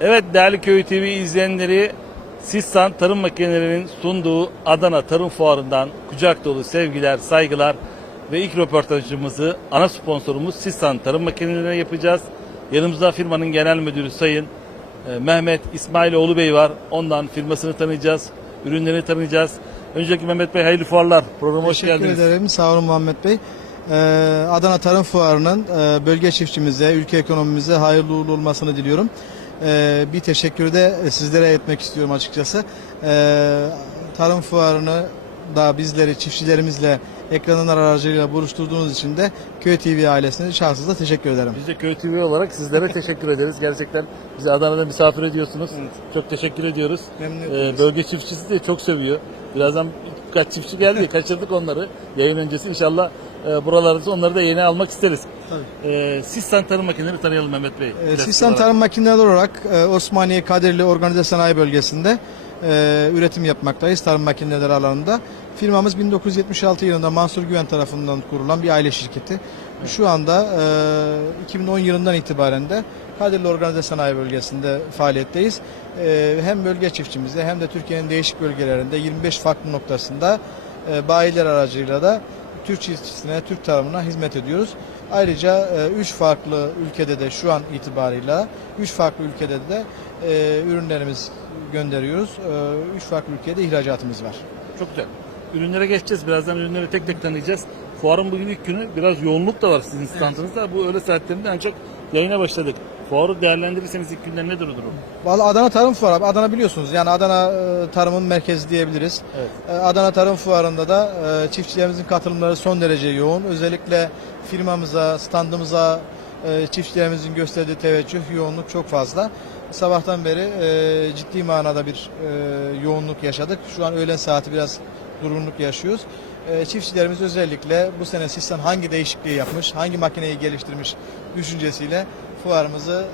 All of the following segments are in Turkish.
Evet değerli Köy TV izleyenleri Sissan Tarım Makinelerinin sunduğu Adana Tarım Fuarı'ndan kucak dolu sevgiler, saygılar ve ilk röportajımızı ana sponsorumuz Sissan Tarım Makinelerine yapacağız. Yanımızda firmanın genel müdürü Sayın e, Mehmet İsmailoğlu Bey var. Ondan firmasını tanıyacağız, ürünlerini tanıyacağız. Öncelikle Mehmet Bey hayırlı fuarlar. Programa hoş Teşekkür geldiniz. ederim. Sağ olun Muhammed Bey. Ee, Adana Tarım Fuarı'nın e, bölge çiftçimize, ülke ekonomimize hayırlı uğurlu olmasını diliyorum. Ee, bir teşekkürü de sizlere etmek istiyorum açıkçası. Ee, Tarım Fuarı'nı da bizleri çiftçilerimizle ekranlar aracılığıyla buluşturduğunuz için de Köy TV ailesine şahsınıza teşekkür ederim. Biz de Köy TV olarak sizlere teşekkür ederiz. Gerçekten bizi Adana'da misafir ediyorsunuz. Çok teşekkür ediyoruz. Ee, bölge çiftçisi de çok seviyor. Birazdan kaç çiftçi geldi, kaçırdık onları. Yayın öncesi inşallah e, buralarda onları da yeni almak isteriz. Tabii. Ee, Sissan Tarım Makineleri tanıyalım Mehmet Bey. Sistem olarak. Tarım Makineleri olarak e, Osmaniye Kadirli Organize Sanayi Bölgesi'nde e, üretim yapmaktayız tarım makineleri alanında. Firmamız 1976 yılında Mansur Güven tarafından kurulan bir aile şirketi. Şu anda e, 2010 yılından itibaren de Kadirli Organize Sanayi Bölgesi'nde faaliyetteyiz. E, hem bölge çiftçimizde hem de Türkiye'nin değişik bölgelerinde 25 farklı noktasında e, bayiler aracıyla da Türk çiftçisine, Türk tarımına hizmet ediyoruz. Ayrıca 3 farklı ülkede de şu an itibarıyla 3 farklı ülkede de e, ürünlerimiz gönderiyoruz. 3 farklı ülkede ihracatımız var. Çok güzel. Ürünlere geçeceğiz. Birazdan ürünleri tek tek tanıyacağız. Fuarın bugün ilk günü biraz yoğunluk da var sizin standınızda. Bu öğle saatlerinde ancak yayına başladık. Fuarı değerlendirirseniz ilk günler nedir o durum? Vallahi Adana Tarım Fuarı, abi. Adana biliyorsunuz yani Adana e, tarımın merkezi diyebiliriz. Evet. E, Adana Tarım Fuarı'nda da e, çiftçilerimizin katılımları son derece yoğun. Özellikle firmamıza, standımıza e, çiftçilerimizin gösterdiği teveccüh, yoğunluk çok fazla. Sabahtan beri e, ciddi manada bir e, yoğunluk yaşadık. Şu an öğlen saati biraz durgunluk yaşıyoruz. E, çiftçilerimiz özellikle bu sene sistem hangi değişikliği yapmış, hangi makineyi geliştirmiş düşüncesiyle fuarımızı,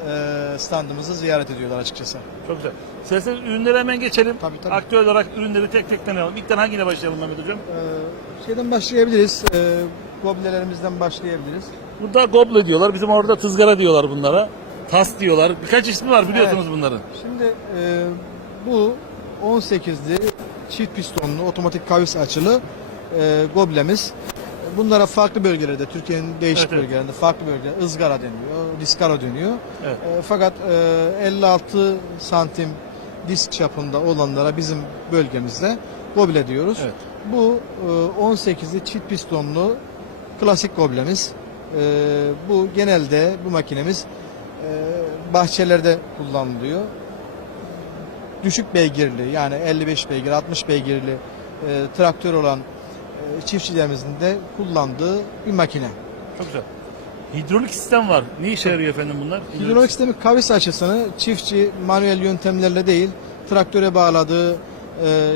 e, standımızı ziyaret ediyorlar açıkçası. Çok güzel. İsterseniz ürünlere hemen geçelim. Tabii, tabii. Aktüel olarak ürünleri tek tek tanıyalım. İlkten hangiyle başlayalım Mehmet Hocam? Ee, şeyden başlayabiliriz. Ee, goblelerimizden başlayabiliriz. Burada goble diyorlar. Bizim orada tızgara diyorlar bunlara. Tas diyorlar. Birkaç ismi var biliyorsunuz bunların. Şimdi e, bu 18'li çift pistonlu otomatik kavis açılı e, goblemiz. Bunlara farklı bölgelerde, Türkiye'nin değişik Evet, evet. bölgelerinde farklı bölgelerde ızgara deniyor, diskara deniyor. Evet. E, fakat e, 56 santim disk çapında olanlara bizim bölgemizde goble diyoruz. Evet. Bu e, 18'li çift pistonlu klasik goblemiz. E, bu genelde bu makinemiz e, bahçelerde kullanılıyor. Düşük beygirli yani 55 beygir 60 beygirli e, traktör olan çiftçilerimizin de kullandığı bir makine. Çok güzel. Hidrolik sistem var. Ne işe yarıyor efendim bunlar? Hidrolik sistemi kavis açısını çiftçi manuel yöntemlerle değil traktöre bağladığı e,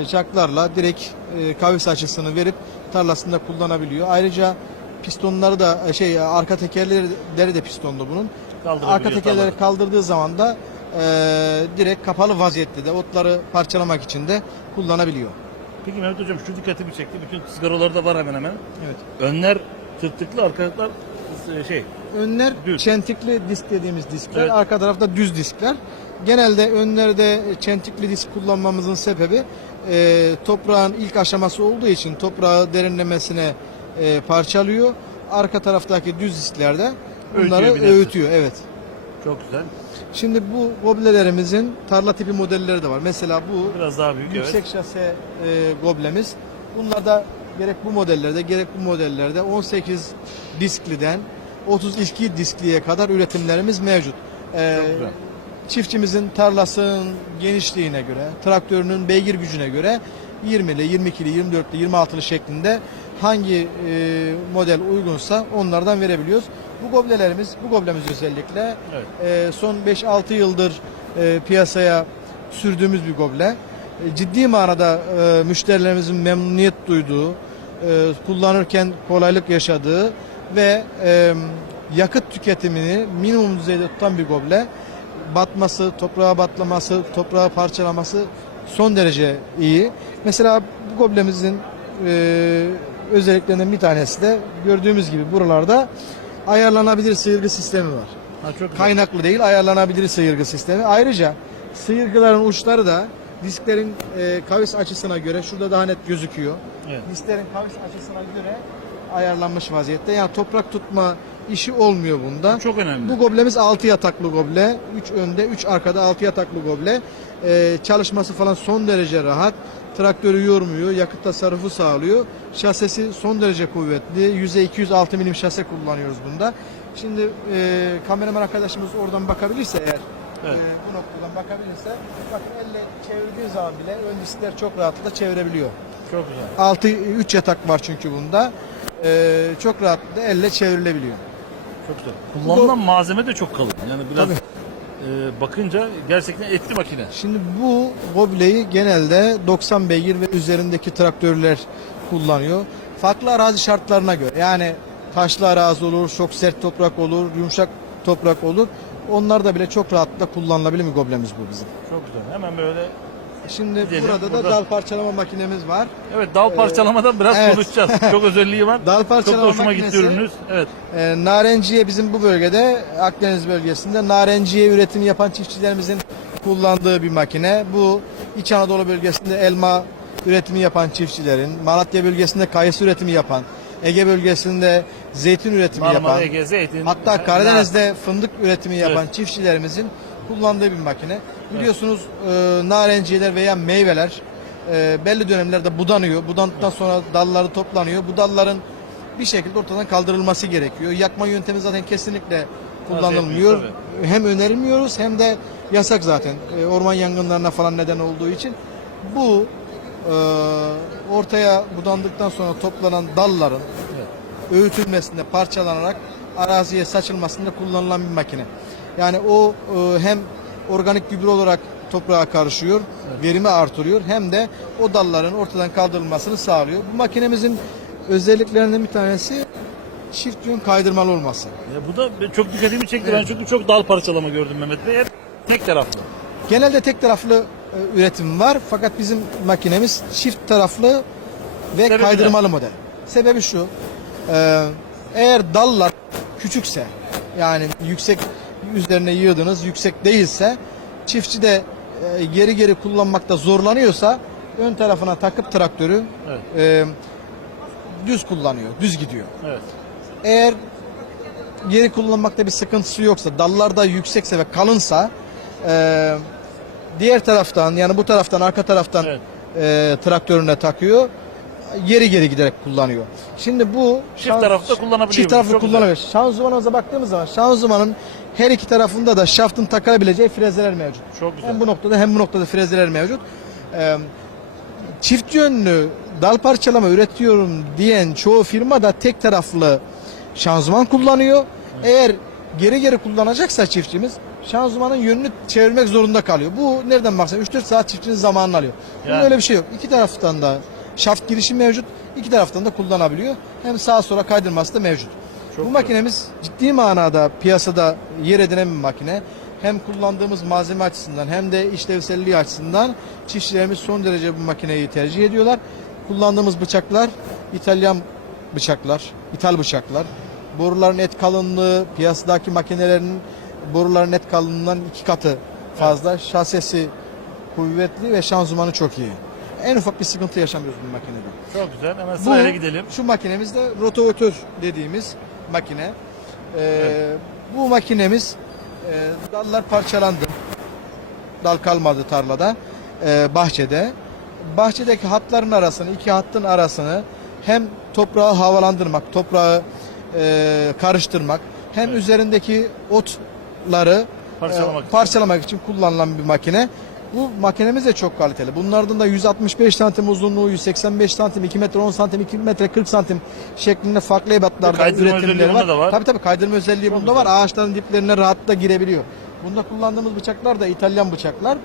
jacklarla direkt e, kavis açısını verip tarlasında kullanabiliyor. Ayrıca pistonları da e, şey arka tekerleri de pistonlu bunun. Kaldırabiliyor, Arka tekerleri tarlada. kaldırdığı zaman da e, direkt kapalı vaziyette de otları parçalamak için de kullanabiliyor. Peki Mehmet Hocam şu dikkatimi çekti. Bütün ızgaralarda var hemen hemen. Evet. Önler tırtıklı, arkalar şey. Önler Düz. çentikli disk dediğimiz diskler, Evet. arka tarafta düz diskler. Genelde önlerde çentikli disk kullanmamızın sebebi e, toprağın ilk aşaması olduğu için toprağı derinlemesine e, parçalıyor. Arka taraftaki düz disklerde bunları Öğütüyor öğütüyor. Evet. Çok güzel. Şimdi bu goblelerimizin tarla tipi modelleri de var. Mesela bu Biraz daha büyük yüksek evet. şase e, goblemiz. Bunlarda gerek bu modellerde gerek bu modellerde 18 diskliden 32 diskliye kadar üretimlerimiz mevcut. E, Çok güzel. çiftçimizin tarlasının genişliğine göre, traktörünün beygir gücüne göre 20'li, 22'li, 24'lü, 26'lı şeklinde hangi e, model uygunsa onlardan verebiliyoruz. Bu goblelerimiz, bu goblemiz özellikle Evet. e, son 5-6 yıldır e, piyasaya sürdüğümüz bir goble. E, ciddi manada e, müşterilerimizin memnuniyet duyduğu, e, kullanırken kolaylık yaşadığı ve e, yakıt tüketimini minimum düzeyde tutan bir goble. Batması, toprağa batlaması, toprağı parçalaması son derece iyi. Mesela bu goblemizin e, özelliklerinden bir tanesi de gördüğümüz gibi buralarda ayarlanabilir sıyırgı sistemi var. Ha, çok güzel. Kaynaklı değil, ayarlanabilir sıyırgı sistemi. Ayrıca sıyırgıların uçları da disklerin e, kavis açısına göre şurada daha net gözüküyor. Evet. Disklerin kavis açısına göre ayarlanmış vaziyette. Yani toprak tutma işi olmuyor bunda. Çok önemli. Bu goblemiz 6 yataklı goble. 3 önde, 3 arkada 6 yataklı goble. Ee, çalışması falan son derece rahat. Traktörü yormuyor, yakıt tasarrufu sağlıyor. Şasesi son derece kuvvetli. Yüze 206 milim şase kullanıyoruz bunda. Şimdi e, kameraman arkadaşımız oradan bakabilirse eğer Evet. e, bu noktadan bakabilirse bakın elle çevirdiği zaman bile ön diskler çok rahatlıkla çevirebiliyor. Çok güzel. 6 3 yatak var çünkü bunda. Ee, çok rahatlıkla elle çevrilebiliyor. Çok güzel. Kullanılan malzeme de çok kalın. Yani biraz Tabii. E, bakınca gerçekten etli makine. Şimdi bu gobleyi genelde 90 beygir ve üzerindeki traktörler kullanıyor. Farklı arazi şartlarına göre yani taşlı arazi olur, çok sert toprak olur, yumuşak toprak olur. Onlar bile çok rahatlıkla kullanılabilir bir goblemiz bu bizim. Çok güzel. Hemen böyle Şimdi Gidelim, burada da burada. dal parçalama makinemiz var. evet dal parçalamadan biraz evet. konuşacağız. Çok özelliği var. Dal Çok da parçalama hoşuma gitti ürününüz. Evet. e, narenciye bizim bu bölgede Akdeniz bölgesinde narenciye üretimi yapan çiftçilerimizin kullandığı bir makine. Bu İç Anadolu bölgesinde elma üretimi yapan çiftçilerin, Malatya bölgesinde kayısı üretimi yapan, Ege bölgesinde zeytin üretimi Marmara, yapan, Ege, Zeytin. hatta Karadeniz'de fındık üretimi yapan Evet. çiftçilerimizin kullandığı bir makine. Biliyorsunuz e, narenciyeler veya meyveler e, belli dönemlerde budanıyor. Budandıktan sonra dalları toplanıyor. Bu dalların bir şekilde ortadan kaldırılması gerekiyor. Yakma yöntemi zaten kesinlikle kullanılmıyor. yapmıyor, Hem önermiyoruz hem de yasak zaten. E, orman yangınlarına falan neden olduğu için. Bu e, ortaya budandıktan sonra toplanan dalların öğütülmesinde parçalanarak araziye saçılmasında kullanılan bir makine. Yani o e, hem organik gübre olarak toprağa karışıyor, verimi artırıyor hem de o dalların ortadan kaldırılmasını sağlıyor. Bu makinemizin özelliklerinden bir tanesi çift yön kaydırmalı olması. Ya bu da çok dikkatimi çekti. Ben Evet. çünkü çok dal parçalama gördüm Mehmet Bey. Hep tek taraflı. Genelde tek taraflı e, üretim var fakat bizim makinemiz çift taraflı ve Sebebi kaydırmalı model. Sebebi şu, e, eğer dallar küçükse yani yüksek üzerine yığdınız yüksek değilse çiftçi de e, geri geri kullanmakta zorlanıyorsa ön tarafına takıp traktörü Evet. e, düz kullanıyor, düz gidiyor. Evet. Eğer geri kullanmakta bir sıkıntısı yoksa, dallarda yüksekse ve kalınsa e, diğer taraftan yani bu taraftan arka taraftan Evet. e, traktörüne takıyor. Geri geri giderek kullanıyor. Şimdi bu Çift tarafta kullanabiliyor Çift güzel. kullanabilir. Şanzımanımıza baktığımız zaman şanzımanın her iki tarafında da şaftın takılabileceği frezeler mevcut. Çok güzel. Hem bu noktada hem bu noktada frezeler mevcut. Ee, çift yönlü dal parçalama üretiyorum diyen çoğu firma da tek taraflı şanzıman kullanıyor. Eğer geri geri kullanacaksa çiftçimiz şanzımanın yönünü çevirmek zorunda kalıyor. Bu nereden baksan 3-4 saat çiftçinin zamanını alıyor. Bunun Yani. öyle bir şey yok. İki taraftan da şaft girişi mevcut. iki taraftan da kullanabiliyor. Hem sağa sola kaydırması da mevcut. Çok Bu makinemiz ciddi manada piyasada yer edinen bir makine. Hem kullandığımız malzeme açısından hem de işlevselliği açısından çiftçilerimiz son derece bu makineyi tercih ediyorlar. Kullandığımız bıçaklar İtalyan bıçaklar, İthal bıçaklar. Boruların et kalınlığı piyasadaki makinelerin boruların et kalınlığından iki katı fazla. Şasesi kuvvetli ve şanzımanı çok iyi. En ufak bir sıkıntı yaşamıyoruz bu makinede. Çok güzel. Hemen sırayla gidelim. Şu makinemiz de rotovatör dediğimiz makine. Ee, Bu makinemiz e, dallar parçalandı. Dal kalmadı tarlada, e, bahçede. Bahçedeki hatların arasını, iki hattın arasını hem toprağı havalandırmak, toprağı e, karıştırmak, hem Evet. üzerindeki otları Parçalamak e, için. parçalamak için kullanılan bir makine. Bu makinemiz de çok kaliteli. Bunlardan da 165 santim uzunluğu, 185 santim, 2 metre 10 santim, 2 metre 40 santim şeklinde farklı ebatlarda kaydırma üretimleri var. var. Tabii tabii kaydırma özelliği Çok bunda var. Ağaçların diplerine rahatlıkla girebiliyor. Bunda kullandığımız bıçaklar da İtalyan bıçaklar.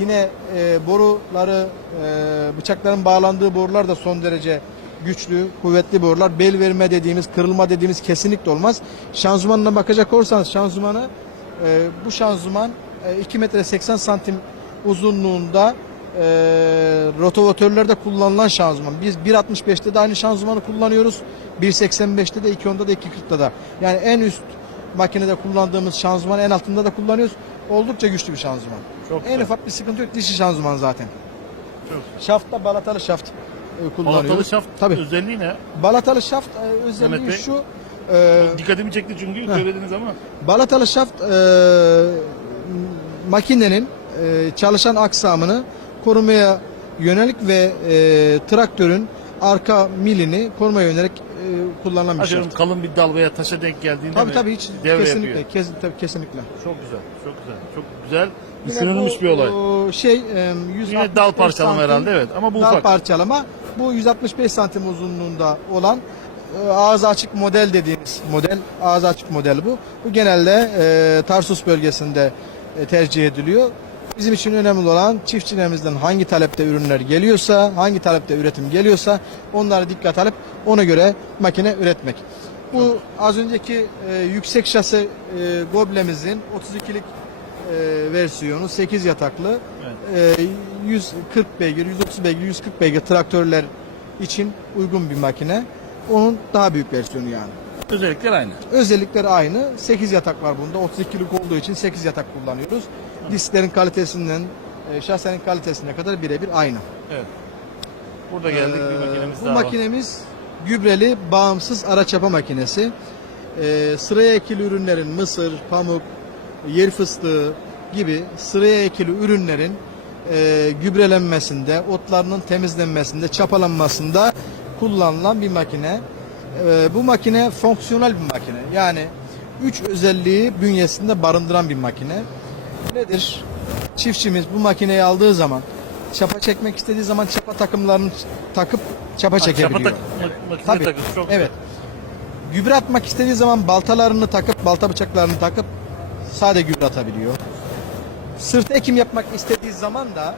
Yine e, boruları, e, bıçakların bağlandığı borular da son derece güçlü, kuvvetli borular. Bel verme dediğimiz, kırılma dediğimiz kesinlikle olmaz. Şanzımanına bakacak olursanız şanzımanı e, bu şanzıman e, 2 metre 80 santim uzunluğunda e, rotovatörlerde kullanılan şanzıman. Biz 1.65'te de aynı şanzımanı kullanıyoruz. 1.85'te de 2.10'da da 2.40'da da. Yani en üst makinede kullandığımız şanzıman en altında da kullanıyoruz. Oldukça güçlü bir şanzıman. Çok en güzel. ufak bir sıkıntı yok. Dişi şanzıman zaten. Çok Şaftta balatalı şaft e, kullanıyoruz. Balatalı şaft Tabii. özelliği ne? Balatalı şaft e, özelliği Mehmet Bey. şu. e, Dikkatimi çekti çünkü söylediniz ama. balatalı şaft e, makinenin e, çalışan aksamını korumaya yönelik ve e, traktörün arka milini korumaya yönelik e, kullanılan bir şaft. kalın bir dal veya taşa denk geldiğinde Tabii mi tabii hiç devre kesinlikle yapıyor? kes, tabii, kesinlikle. Çok güzel, çok güzel, çok güzel. Yine Düşünülmüş bu, bir olay. o, Şey e, 165 Yine dal parçalama santim herhalde evet ama bu dal ufak. parçalama. Bu 165 santim uzunluğunda olan e, ağzı açık model dediğimiz model. Ağzı açık model bu. Bu genelde e, Tarsus bölgesinde e, tercih ediliyor. Bizim için önemli olan çiftçilerimizden hangi talepte ürünler geliyorsa, hangi talepte üretim geliyorsa onlara dikkat alıp ona göre makine üretmek. Bu az önceki e, yüksek şase e, goblemizin 32'lik e, versiyonu 8 yataklı e, 140 beygir, 130 beygir, 140 beygir traktörler için uygun bir makine. Onun daha büyük versiyonu yani. Özellikler aynı. Özellikleri aynı. 8 yatak var bunda. 32'lik olduğu için 8 yatak kullanıyoruz. Disklerin kalitesinden e, şasenin kalitesine kadar birebir aynı. Evet. Burada geldik bir Ee, makinemiz Bu daha var. makinemiz gübreli bağımsız araç yapma makinesi. Ee, sıraya ekili ürünlerin mısır, pamuk, yer fıstığı gibi sıraya ekili ürünlerin e, gübrelenmesinde, otlarının temizlenmesinde, çapalanmasında kullanılan bir makine. Ee, bu makine fonksiyonel bir makine. Yani üç özelliği bünyesinde barındıran bir makine. Nedir? Çiftçimiz bu makineyi aldığı zaman çapa çekmek istediği zaman çapa takımlarını takıp çapa çekebiliyor. Çapa tak, mak- makine Tabii. takısı çok Evet. Gübre atmak istediği zaman baltalarını takıp balta bıçaklarını takıp sade gübre atabiliyor. Sırt ekim yapmak istediği zaman da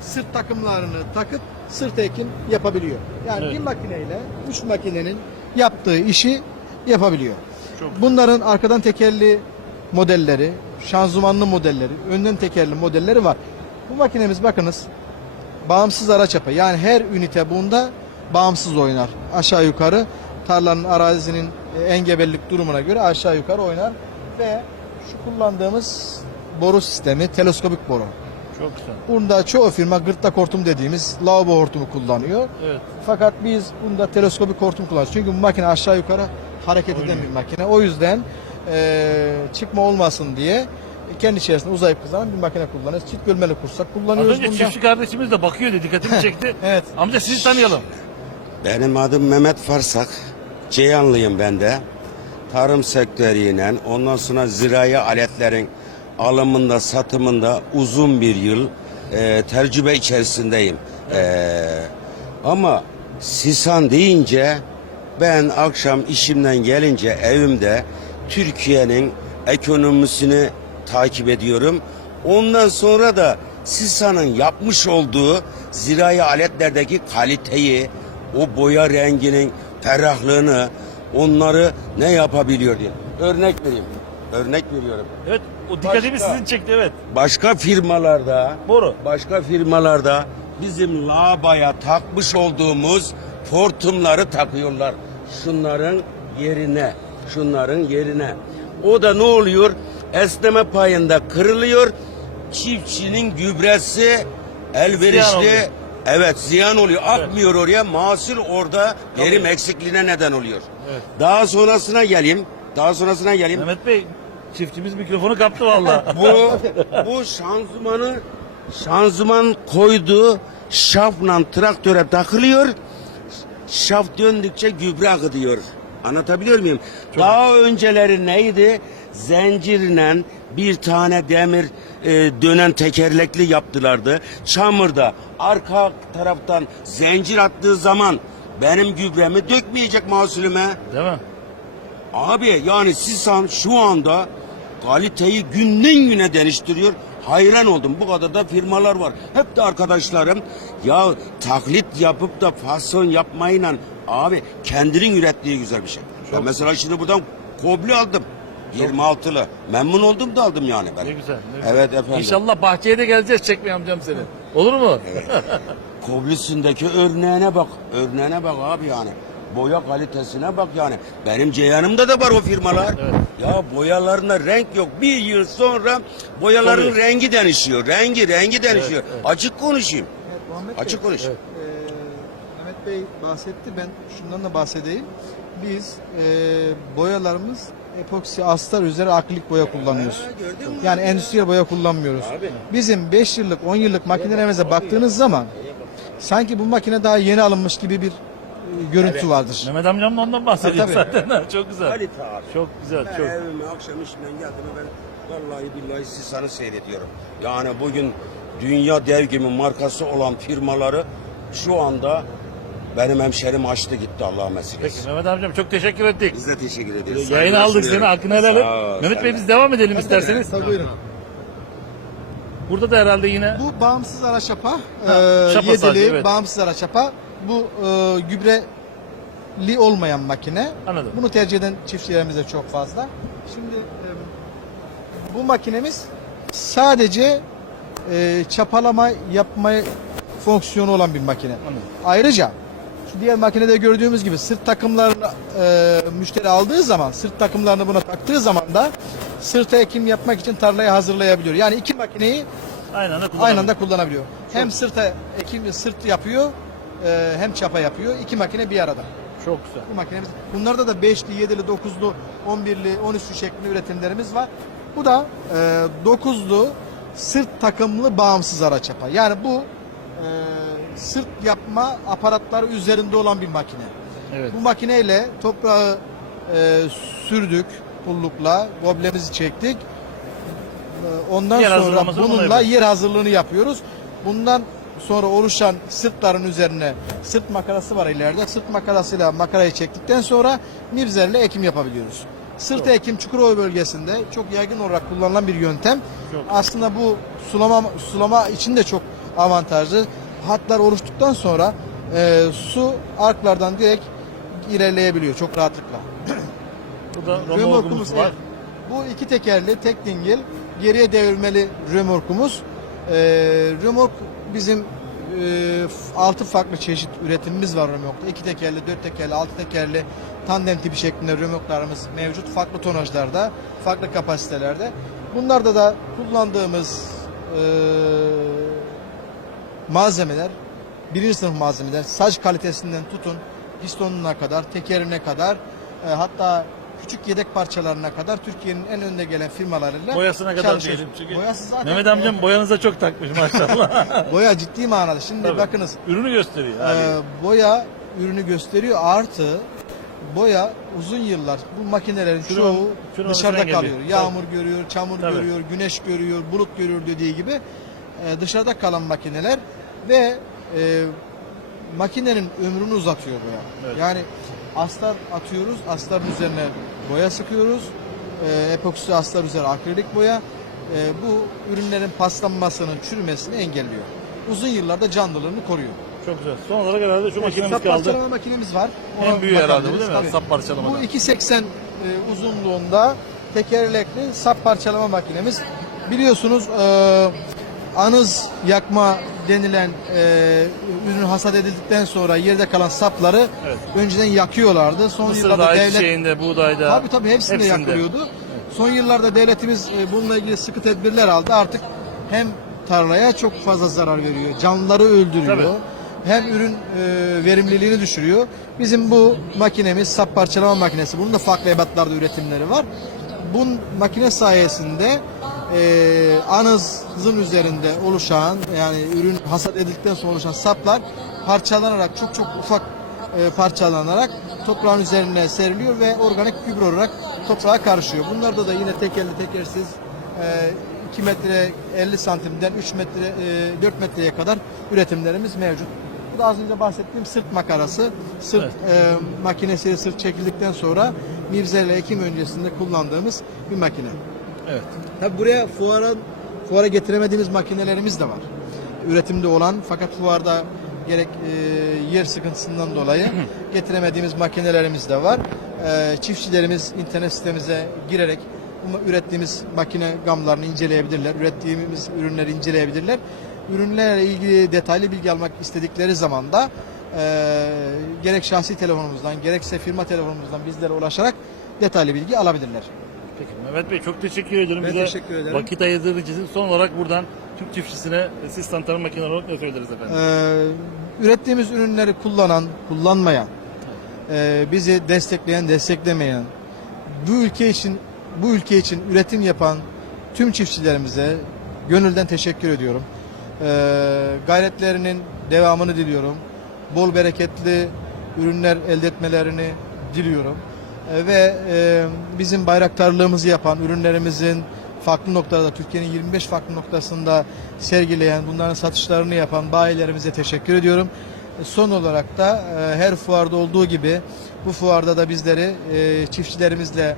sırt takımlarını takıp sırt ekim yapabiliyor. Yani Evet. bir makineyle üç makinenin yaptığı işi yapabiliyor. Çok Bunların arkadan tekerli modelleri, şanzımanlı modelleri, önden tekerli modelleri var. Bu makinemiz bakınız bağımsız araç yapı. Yani her ünite bunda bağımsız oynar. Aşağı yukarı tarlanın arazinin e, engebellik durumuna göre aşağı yukarı oynar ve şu kullandığımız boru sistemi teleskopik boru. Çok güzel. Bunda çoğu firma gırtlak hortum dediğimiz lavabo hortumu kullanıyor. Evet. Fakat biz bunda teleskopik hortum kullanıyoruz. Çünkü bu makine aşağı yukarı hareket eden Oynuyor. bir makine. O yüzden eee, çıkma olmasın diye kendi içerisinde uzayıp kızaran bir makine kullanıyoruz. Çift bölmeli kursak Az kullanıyoruz. önce bunda. çiftçi kardeşimiz de bakıyordu dikkatimi çekti. Evet. Amca sizi tanıyalım. Benim adım Mehmet Farsak. Ceyhanlıyım ben de. Tarım sektörüyle ondan sonra zirai aletlerin alımında satımında uzun bir yıl e, tecrübe içerisindeyim. E, ama Sisan deyince ben akşam işimden gelince evimde Türkiye'nin ekonomisini takip ediyorum. Ondan sonra da Sisan'ın yapmış olduğu zirai aletlerdeki kaliteyi, o boya renginin ferrahlığını, onları ne yapabiliyor diye. Örnek vereyim. Örnek veriyorum. Evet. O dikkatimi Başka. sizin çekti evet. Başka firmalarda Boru. başka firmalarda bizim labaya takmış olduğumuz hortumları takıyorlar. Şunların yerine, şunların yerine. O da ne oluyor? Esneme payında kırılıyor. Çiftçinin gübresi elverişli. Ziyan oluyor. Evet ziyan oluyor. Akmıyor oraya. Mahsul orada Tabii. eksikliğine neden oluyor. Evet. Daha sonrasına geleyim. Daha sonrasına geleyim. Mehmet Bey çiftçimiz mikrofonu kaptı valla. bu bu şanzımanı şanzıman koyduğu şafla traktöre takılıyor. Şaf döndükçe gübre akıtıyor. Anlatabiliyor muyum? Daha önceleri neydi? Zincirle bir tane demir e, dönen tekerlekli yaptılardı. Çamurda arka taraftan zincir attığı zaman benim gübremi dökmeyecek mahsulüme. Değil mi? Abi yani Sisan şu anda kaliteyi günden güne değiştiriyor. Hayran oldum. Bu kadar da firmalar var. Hep de arkadaşlarım ya taklit yapıp da fason yapmayla abi kendinin ürettiği güzel bir şey. Ben mesela şimdi buradan kobli aldım. 26'lı. Memnun oldum da aldım yani ben. Ne güzel. Ne güzel. Evet efendim. İnşallah bahçeye de geleceğiz çekmeye amcam seni. Olur mu? Koblisindeki örneğine bak. Örneğine bak abi yani. boya kalitesine bak yani. Benim Ceyhan'ımda da var o firmalar. Evet. Ya boyalarına renk yok. Bir yıl sonra boyaların Tabii. rengi değişiyor. Rengi rengi değişiyor. evet. Açık konuşayım. Evet, Muhammed Açık Bey, konuş. e, Mehmet Bey bahsetti. Ben şundan da bahsedeyim. Biz e, boyalarımız epoksi astar üzeri akrilik boya kullanıyoruz. Ha, gördün mü? Yani endüstriyel boya kullanmıyoruz. Abi. Bizim 5 yıllık 10 yıllık makinelerimize baktığınız zaman sanki bu makine daha yeni alınmış gibi bir e, görüntü vardır. Mehmet amcam da ondan bahsediyor Tabii, zaten. ha, Çok güzel. Kalite abi. Çok güzel. Ben Çok. evime akşam işinden geldim ben vallahi billahi Sisan'ı seyrediyorum. Yani bugün dünya dev gibi markası olan firmaları şu anda benim hemşerim açtı gitti Allah'a mesut Peki. Mehmet amcam çok teşekkür ettik. Biz de teşekkür ederiz. Yayın aldık seni hakkını helal Sağ et. ol, Mehmet sen Bey de. biz devam edelim isterseniz. Tabii buyurun. Burada da herhalde yine Bu bağımsız ara çapa, Ha, e, çapa yedili sadece, evet. bağımsız ara çapa. Bu e, gübreli olmayan makine. anladım. Bunu tercih eden çiftçilerimiz de çok fazla. Şimdi e, bu makinemiz sadece e, çapalama yapma fonksiyonu olan bir makine. Anladım. Ayrıca şu diğer makinede gördüğümüz gibi sırt takımlarını e, müşteri aldığı zaman, sırt takımlarını buna taktığı zaman da sırta ekim yapmak için tarlayı hazırlayabiliyor. Yani iki makineyi Aynı anda kullanalım. aynı anda kullanabiliyor. Hem sırta ekim sırt yapıyor, e, hem çapa yapıyor. İki makine bir arada. Çok güzel. Bu makinemiz. Bunlarda da 5'li, 7'li, 9'lu, 11'li, 13'lü şeklinde üretimlerimiz var. Bu da e, 9'lu sırt takımlı bağımsız araç çapa. Yani bu e, sırt yapma aparatları üzerinde olan bir makine. Evet. Bu makineyle toprağı e, sürdük pullukla, goblemizi çektik. E, Ondan Yer sonra bununla yer hazırlığını yapıyoruz. Bundan sonra oluşan sırtların üzerine sırt makarası var ileride. Sırt makarasıyla makarayı çektikten sonra mivzerle ekim yapabiliyoruz. Sırt Çok. ekim Çukurova bölgesinde çok yaygın olarak kullanılan bir yöntem. Çok. Aslında bu sulama sulama için de çok avantajlı. Hatlar oluştuktan sonra e, su arklardan direkt ilerleyebiliyor çok rahatlıkla. Burada Römorkumuz var. Bu iki tekerli tek dingil geriye devirmeli römorkumuz. Ee, römork bizim e, f- altı farklı çeşit üretimimiz var römorkta. İki tekerli, dört tekerli, altı tekerli tandem tipi şeklinde römorklarımız mevcut. Farklı tonajlarda, farklı kapasitelerde. Bunlarda da kullandığımız e, malzemeler birinci sınıf malzemeler. Saç kalitesinden tutun pistonuna kadar, tekerine kadar e, hatta küçük yedek parçalarına kadar Türkiye'nin en önde gelen firmalarıyla Boyasına kadar çalışıyoruz. diyelim. Çünkü Boyası zaten Mehmet amcam boyanıza çok takmış maşallah. boya ciddi manada. Şimdi Tabii. bakınız Ürünü gösteriyor. e, Yani. boya ürünü gösteriyor artı boya uzun yıllar bu makinelerin Çürüme- çoğu çürümesinden dışarıda geliyor. kalıyor. Yağmur görüyor, çamur Tabii. görüyor, güneş görüyor, bulut görüyor dediği gibi e, dışarıda kalan makineler ve e, makinenin ömrünü uzatıyor boya. Evet. Yani astar atıyoruz, astarın üzerine boya sıkıyoruz. E, epoksi astar üzerine akrilik boya. E, bu ürünlerin paslanmasının, çürümesini engelliyor. Uzun yıllarda canlılığını koruyor. Çok güzel. Son olarak herhalde şu makinemiz Sap kaldı. parçalama makinemiz var. En büyüğü herhalde bu değil mi? Tabii. Sap parçalama. Bu 2.80 e, uzunluğunda tekerlekli sap parçalama makinemiz. Biliyorsunuz e, anız yakma denilen e, ürün hasat edildikten sonra yerde kalan sapları Evet. önceden yakıyorlardı. Son Mısır'da, yıllarda devlet ayçiçeğinde, buğdayda. Tabii tabii hepsinde. yakılıyordu. Son yıllarda devletimiz e, bununla ilgili sıkı tedbirler aldı. Artık hem tarlaya çok fazla zarar veriyor, canlıları öldürüyor. Tabii. Hem ürün e, verimliliğini düşürüyor. Bizim bu makinemiz sap parçalama makinesi. Bunun da farklı ebatlarda üretimleri var. Bu makine sayesinde e, anızın üzerinde oluşan yani ürün hasat edildikten sonra oluşan saplar parçalanarak çok çok ufak e, parçalanarak toprağın üzerine seriliyor ve organik gübre olarak toprağa karışıyor. Bunlarda da yine tekerli tekersiz e, 2 metre 50 santimden 3 metre e, 4 metreye kadar üretimlerimiz mevcut. Bu da az önce bahsettiğim sırt makarası. Sırt e, makinesiyle sırt çekildikten sonra mivzerle ekim öncesinde kullandığımız bir makine. Evet. Tabi buraya fuara fuara getiremediğimiz makinelerimiz de var. Üretimde olan fakat fuarda gerek e, yer sıkıntısından dolayı getiremediğimiz makinelerimiz de var. E, çiftçilerimiz internet sitemize girerek ürettiğimiz makine gamlarını inceleyebilirler. Ürettiğimiz ürünleri inceleyebilirler. Ürünlerle ilgili detaylı bilgi almak istedikleri zaman da e, gerek şahsi telefonumuzdan gerekse firma telefonumuzdan bizlere ulaşarak detaylı bilgi alabilirler. Peki Mehmet Bey çok teşekkür ediyorum. Ben Bize teşekkür ederim. Vakit ayırdığınız için son olarak buradan Türk çiftçisine Sistan Tarım Makineleri olarak ne söyleriz efendim? Ee, ürettiğimiz ürünleri kullanan, kullanmayan, e, bizi destekleyen, desteklemeyen, bu ülke için bu ülke için üretim yapan tüm çiftçilerimize gönülden teşekkür ediyorum. Ee, gayretlerinin devamını diliyorum. Bol bereketli ürünler elde etmelerini diliyorum. Ee, ve e, bizim bayraktarlığımızı yapan ürünlerimizin farklı noktalarda Türkiye'nin 25 farklı noktasında sergileyen, bunların satışlarını yapan bayilerimize teşekkür ediyorum. E, Son olarak da e, her fuarda olduğu gibi bu fuarda da bizleri e, çiftçilerimizle,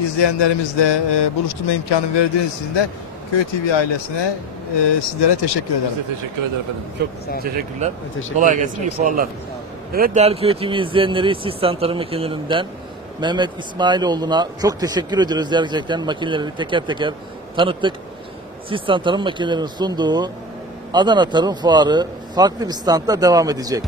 izleyenlerimizle e, buluşturma imkanı verdiğiniz için de Köy TV ailesine e, sizlere teşekkür ederim. Size teşekkür ederim efendim. Çok teşekkürler. Teşekkür Kolay gelsin. İyi fuarlar. Evet değerli Köy TV izleyenleri Sistan Tarım Makinelerinden Mehmet İsmailoğlu'na çok teşekkür ediyoruz gerçekten makineleri teker teker tanıttık. Sistan Tarım Makinelerinin sunduğu Adana Tarım Fuarı farklı bir standla devam edecek.